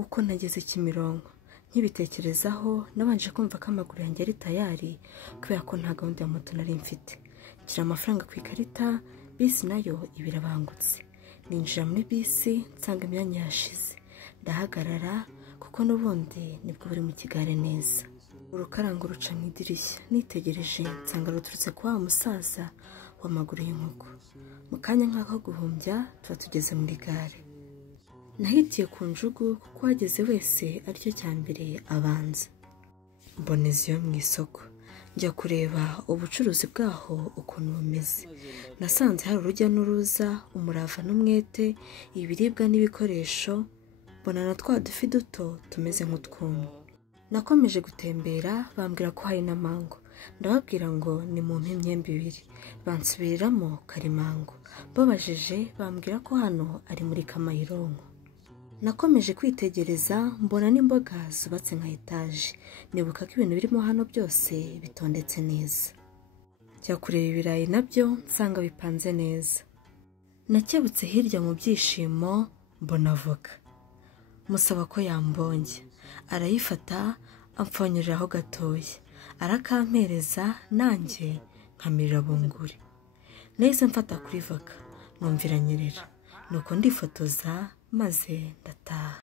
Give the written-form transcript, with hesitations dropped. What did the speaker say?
uko nageze Kimironko nkibitekerezaho nabanje kumva ko amaguru yanjye ari tayari kubera ko nta gahunda ya moto nari mfite. Ngira amafaranga ku ikarita, bisi nayo ibirabangutse. Ninjira muri bisi nsanga imyanya yashize. Ndahagarara kuko n'ubundi nibwo buri mu kigare neza. Urukarango ruca mu idirishya, nitegereje nsanga ruturutse kwa wa musaza w'amaguru y'inkoko. Mu kanya nk'ako guhumbya tuba tugeze muri gare. Nahitiye ku njugu kuko wageze wese aricyo cya mbere abanza. Mboneza iyo mu isoko njya kureba ubucuruzi bwaho ukuntu bumeze. Nasanze hari urujya n'uruza, umurava n'umwete, ibiribwa n'ibikoresho, mbona na twa dufi duto tumeze nk'utwumwe. Nakomeje gutembera bambwira ko hari na mango. Ndababwira ngo ni mu imyembe ibiri. Bansubiriramo karimango. Babajije bambwira ko hano ari muri Kamayironko. Nakomeje kwitegereza mbona n'imboga zubatse nka etaje. Nibuka ko ibintu birimo hano byose bitondetse neza. Njya kureba ibirayi nabyo nsanga bipanze neza. Nakebutse hirya mu byishimo mbona avoka. Musaba ko yambonye. Arayifata amfonyuriraho gatoya. Arakampereza nanjye nkamirira bunguri. Nahise mfata kuri voka numvira nyerera. Nuko ndifotoza maze ndataha.